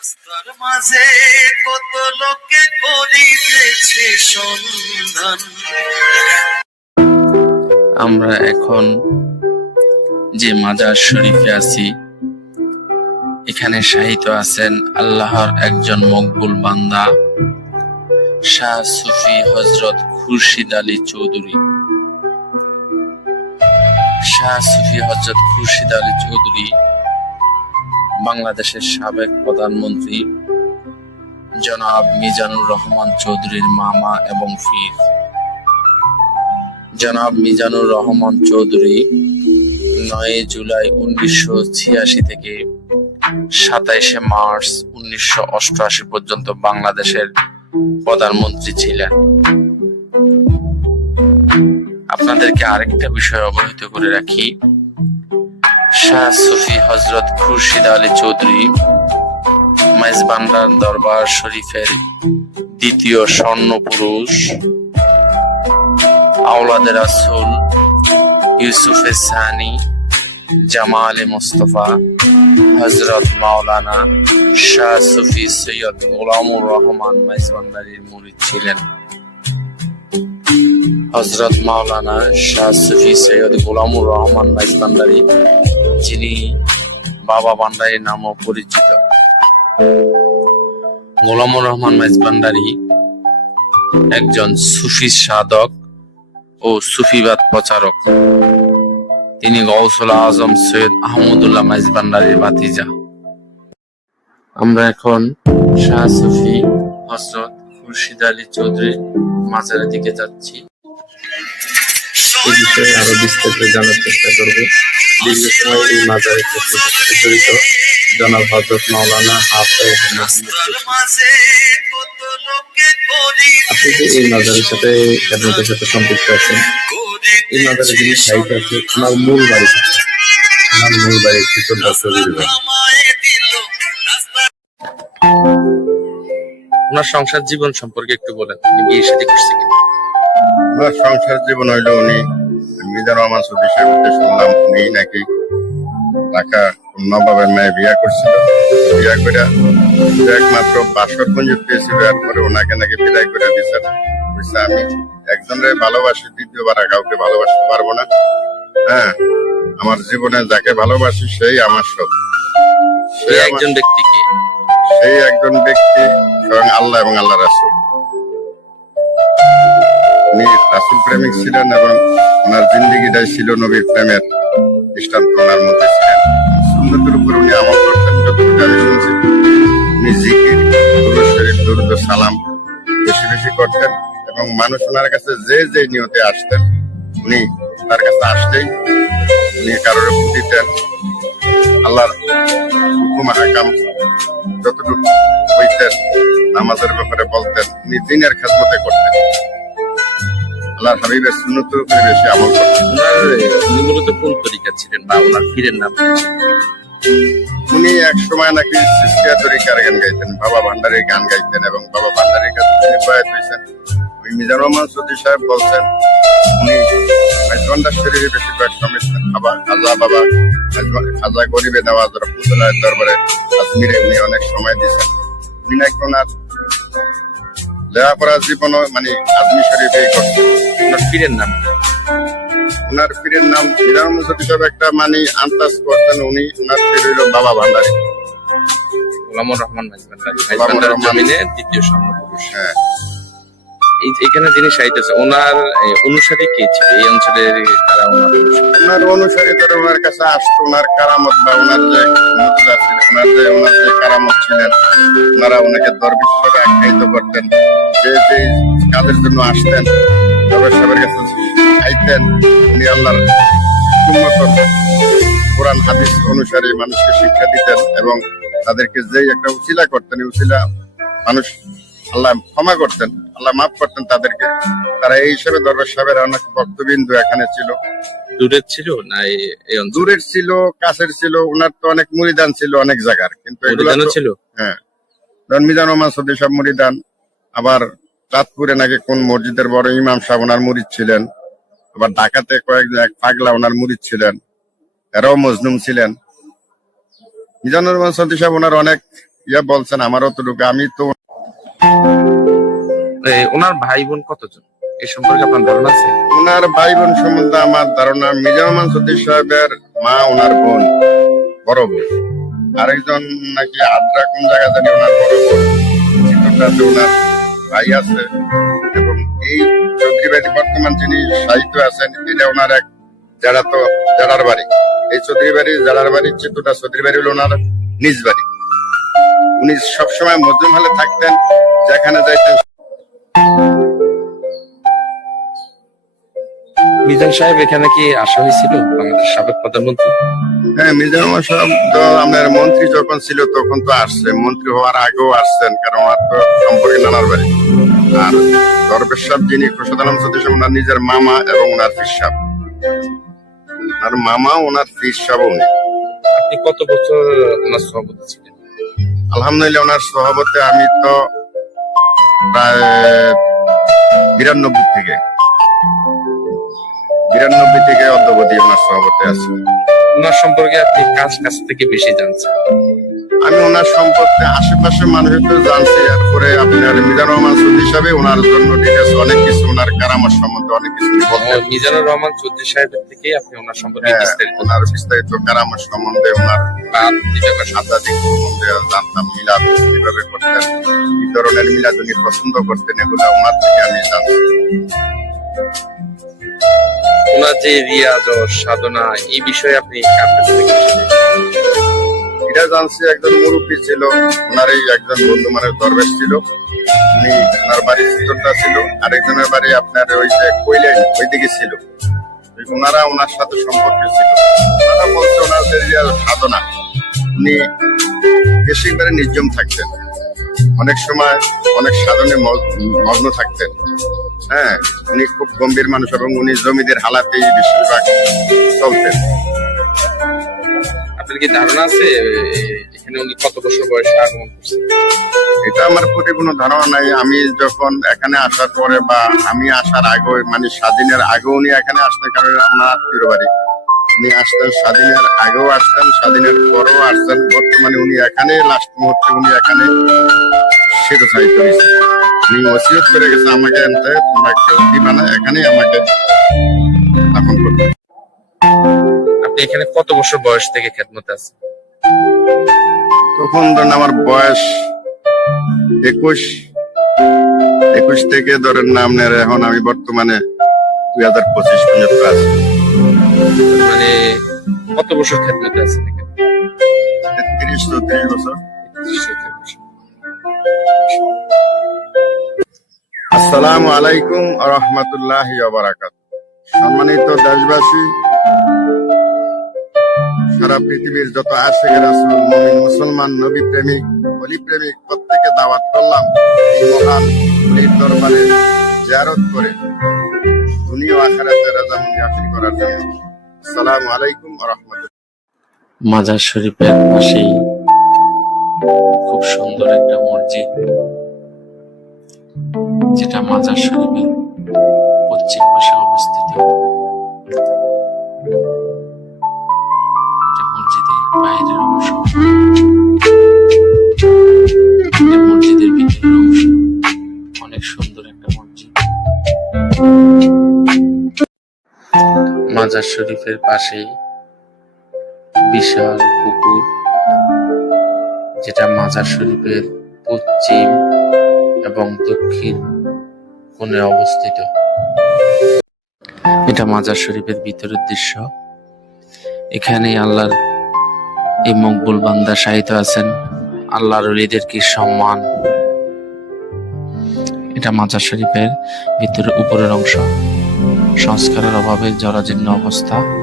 রাস্তার মাঝে কত লোকে করিতেছে সন্ধান। আমরা এখন যে মাজার শরীফে আছি, এখানে শাহিত আছেন আল্লাহর একজন মকবুল বান্দা, শাহ সুফি হজরত খুরশিদ আলী চৌধুরী। শাহ সুফি হজরত খুরশিদ আলী চৌধুরী বাংলাদেশের সাবেক প্রধানমন্ত্রী জনাব মিজানুর রহমান চৌধুরীর মামা এবং ফির। জনাব মিজানুর রহমান চৌধুরী নয় জুলাই উনিশশো ছিয়াশি থেকে সাতাইশে মার্চ উনিশশো অষ্টআশি পর্যন্ত বাংলাদেশের প্রধানমন্ত্রী ছিলেন। আপনাদেরকে আরেকটা বিষয় অবহিত করে রাখি। শাহ সুফি হজরত খুরশিদ আলী চৌধুরী মাইজবান্ডার দরবার শরীফের দ্বিতীয় স্বর্ণ পুরুষ আওলাদের রাসূল ইউসুফে সানি, জামাল মুস্তফা, হজরত মাওলানা শাহ সুফি সৈয়দ গোলামুর রহমান মাইজবান্ডারির মুরিদ ছিলেন। হজরত মাওলানা শাহ সুফি সৈয়দ গোলামুর রহমান মাইজবান্ডারি যিনি বাবা বান্ডারির নামও পরিচিত। গোলামুর রহমান মাইজ মাইজবান্ডারি একজন সুফি সাধক ও সুফিবাদ প্রচারক। তিনি গৌসুল আজম সৈয়দ আহমদুল্লাহ মাইজ মাইজবান্ডারির ভাতিজা। আমরা এখন শাহ সুফি হজরত খুরশিদ আলী চৌধুরীর মাজারের দিকে যাচ্ছি। এই বিষয়ে আরও বিস্তারিত জানার চেষ্টা করব। দীর্ঘ সময় এই মাজারের জড়িত জনাব হজরত মাওলানা হাফেজ আপনি যে এই মাজারের সাথে আপনাদের সাথে সম্পৃক্ত আছেন এই মাজারে যিনি আছে ওনার মূল বাড়ি? ওনার মূল বাড়ি কিশোর ওনার সংসার জীবন সম্পর্কে একটু বলেন বিয়ে কিনা সংসার জীবন হইল উনি মিজান রহমান সৌদি সাহেবকে শুনলাম উনি নাকি ঢাকা নবাবের মেয়ে বিয়া করছিল। বিয়া করে একমাত্র বাসর পঞ্জিত পেয়েছিল এরপরে ওনাকে নাকি বিদায় করে দিয়েছেন বুঝছে আমি? একজনের ভালোবাসি দ্বিতীয়বার কাউকে ভালোবাসতে পারব না। হ্যাঁ আমার জীবনে যাকে ভালোবাসি সেই আমার সব। সেই একজন ব্যক্তিকে সেই একজন ব্যক্তি স্বয়ং আল্লাহ এবং আল্লাহ রাসুল। উনি রাসুল প্রেমিক ছিলেন এবং ওনার জিন্দিগিটাই ছিল নবীর প্রেমের দৃষ্টান্ত ওনার মধ্যে ছিলেন। সুন্নতের উপর উনি আমল করতেন, যতটুকু আমি শুনছি। উনি জিকির দুরূদ শরীফ সালাম বেশি বেশি করতেন এবং মানুষ ওনার কাছে যে যে নিয়তে আসতেন, উনি তার কাছে আসতেই উনি কারোর দিতেন। আল্লাহর হুকুম হাকাম যতটুকু হইতেন, নামাজের ব্যাপারে বলতেন, উনি দিনের খেদমতে করতেন। আল্লাহর হাবিবের সুন্নতের উপরে বেশি আমল করতেন ওনার উনি মূলত কোন তরিকা ছিলেন বা ওনার ফিরের নাম উনি এক সময় নাকি সিস্কিয়া তরিকার গান গাইতেন বাবা ভান্ডারের গান গাইতেন এবং বাবা ভান্ডারের কাছে তিনি হয়েছেন ওই মিজান রহমান সতী সাহেব বলছেন উনি মেজবান্ডার শরীরে বেশি কয়েক সময় খাবার খাজা বাবা খাজা গরিবে নেওয়াজ রহমতুল্লাহ দরবারে আজমিরে উনি অনেক সময় দিয়েছেন। উনি নাকি ওনার লেখাপড়া জীবন মানে আজমি শরীফে করতেন ওনার ফিরের নাম? ওনার পীরের নাম রহমান সতী একটা মানে আন্তাজ করতেন উনি। ওনার পীর হইল বাবা ভান্ডারী। গোলামুর রহমান ভাই ভান্ডারী ভাই ভান্ডারী জমিনে দ্বিতীয় স্বর্ণ পুরুষ হ্যাঁ। এখানে যিনি সাহিত্য ওনার অনুসারী কে ছিল এই অঞ্চলের কারা ওনার অনুসারী? ওনার ওনার কাছে আসতো, ওনার কারামত বা ওনার যে মুদ্রা ছিল ওনার যে ওনার যে কারামত ছিলেন, ওনারা ওনাকে দরবিশ হিসেবে আখ্যায়িত করতেন যে যে কাজের জন্য আসতেন দরবেশ সাহেবের কাছে আইতেন, উনি আল্লাহর কোরআন, হাদিস অনুসারে মানুষকে শিক্ষা দিতেন এবং তাদেরকে যেই একটা উচিলা করতেন উচিলা মানুষ আল্লাহ ক্ষমা করতেন আল্লাহ মাফ করতেন তাদেরকে। তারা এই হিসেবে দরবার সাহেবের অনেক বক্তবিন্দু এখানে ছিল। দূরের ছিল না দূরের ছিল কাছের ছিল ওনার তো অনেক মুরিদান ছিল অনেক জায়গার কিন্তু তো- ছিল? হ্যাঁ। ধরেন মিজান রহমান সদ্দি সাহেব মুরিদান আবার চাঁদপুরে নাকি কোন মসজিদের বড় ইমাম সাহেব ওনার মুরিদ ছিলেন আবার ঢাকাতে কয়েকজন এক পাগলা ওনার মুরিদ ছিলেন এরাও মজনুম ছিলেন। মিজানুর রহমান সদ্দি সাহেব ওনার অনেক ইয়া বলছেন আমার অতটুকু আমি তো ওনার ভাই বোন কতজন? এ সম্পর্কে আপনার ধারণা আছে? ওনার ভাই বোন সম্বন্ধে আমার ধারণা রহমান সদ্দি সাহেবের মা, ওনার বোন, বড় বোন। আরেকজন নাকি আদ্রা কোন জায়গা জানি ওনার বড় বোন। চিত্রটাতে ওনার ভাই আছে এবং এই চৌধুরী বাড়ি বর্তমান যিনি সাহিত্য আছেন, এটা ওনার এক যারা তো জাড়ার বাড়ি। এই চৌধুরী বাড়ি জাড়ার বাড়ি, চিত্রটা চৌধুরী বাড়ি হলো ওনার নিজ বাড়ি। উনি সবসময় মজলুম হলে থাকতেন যেখানে যাইতেন। মিজান সাহেব এখানে কি আসা হয়েছিল আমাদের সাবেক প্রধানমন্ত্রী? হ্যাঁ রহমান সাহেব তো আপনার মন্ত্রী যখন ছিল তখন তো আসছে। মন্ত্রী হওয়ার আগেও আসছেন কারণ ওনার তো সম্পর্কে নানার বাড়ি। আর দরবেশ সাহেব যিনি খোরশেদ আলম ওনার নিজের মামা এবং ওনার ফির সাহেব ওনার মামা ওনার ফির সাহেব উনি। আপনি কত বছর ওনার সভাপতি ছিলেন? আলহামদুলিল্লাহ ওনার সভাপতি আমি তো বিরানব্বই থেকে। বিরানব্বই থেকে অদ্যবধি ওনার সভাপতি আছি। ওনার সম্পর্কে আপনি কাজ কাছ থেকে বেশি জানছেন? আমি ওনার সম্পর্কে আশেপাশে মানুষ তো জানছি এরপরে আপনার মিজানুর রহমান সৌদি হিসাবে ওনার জন্য ডিটেলস অনেক কিছু ওনার কারামার সম্বন্ধে অনেক কিছু মিজানুর রহমান চৌধুরী সাহেবের থেকে আপনি ওনার সম্পর্কে হ্যাঁ, বিস্তারিত ওনার বিস্তারিত কারামত সম্বন্ধে ওনার দিবাগত আধ্যাত্মিক মিলাদ উনি পছন্দ করতেন এগুলো ওনার থেকে আমি জানতাম। ওনার যে রিয়াজ ও সাধনা এই বিষয়ে আপনি কার কাছ থেকে এটা জানছি একজন মুরব্বী ছিল ওনার এই একজন বন্ধু মানে দরবেশ ছিল। উনি ওনার বাড়ি চিত্রটা ছিল আরেকজনের বাড়ি আপনার ওই যে ওইদিকে ছিল। ওনারা ওনার সাথে সম্পর্ক ছিল। ওনারা বলছে সাধনা উনি বেশিরভাবে নির্জম থাকতেন। অনেক সময় অনেক সাধনে মগ- মগ্ন থাকতেন। হ্যাঁ উনি খুব গম্ভীর মানুষ এবং উনি জমিদের হালাতেই বেশিরভাগ চলতেন। আপনার কি ধারণা আছে এখানে উনি কত বছর বয়সে আগমন করছেন? এটা আমার প্রতি কোনো ধারণা নাই। আমি যখন এখানে আসার পরে বা আমি আসার আগে মানে স্বাধীনের আগে উনি এখানে আসতেন কারণ ওনার আত্মীয় বাড়ি। উনি আসতেন স্বাধীনের আগেও আসতেন স্বাধীনের পরেও আসতেন। বর্তমানে উনি এখানে লাস্ট মুহূর্তে উনি এখানে। উনি ওসিয়ত করে গেছে আমাকে এনতে তোমরা কেউ দিবা না এখানেই আমাকে করবে। আপনি এখানে কত বছর বয়স থেকে খেদমতে আছেন? তখন ধরেন আমার বয়স একুশ। একুশ থেকে ধরেন না আপনার এখন আমি বর্তমানে দুই হাজার পঁচিশ পর্যন্ত আছি। মানে কত বছর খেদমতে আছেন এখানে তিরিশ চৌত্রিশ বছর। আসসালামু আলাইকুম রহমতুল্লাহ বারাকাত সম্মানিত দেশবাসী সারা পৃথিবীর যত আশেখ রাসুল মমিন মুসলমান নবী প্রেমিক অলি প্রেমিক প্রত্যেকে দাওয়াত করলাম এই মহান অলির দরবারে জিয়ারত করে দুনিয়া আখেরাতে রাজামন্দি হাসিল করার জন্য। আসসালামু আলাইকুম মাজার শরীফের পাশেই খুব সুন্দর একটা মসজিদ, যেটা মাজার শরীফের পশ্চিম পাশে অবস্থিত। মসজিদের বাইরের অংশ। মাজার শরীফের পাশেই বিশাল পুকুর, যেটা মাজার শরীফের পশ্চিম এবং দক্ষিণ কোণে অবস্থিত। এটা মাজার শরীফের ভিতরের দৃশ্য। এখানে আল্লাহর এই মকবুল বান্দা সাহিত আছেন। আল্লাহর অলিদের কি সম্মান? এটা মাজার শরীফের ভিতরের উপরের অংশ। সংস্কারের অভাবে জরাজীর্ণ অবস্থা।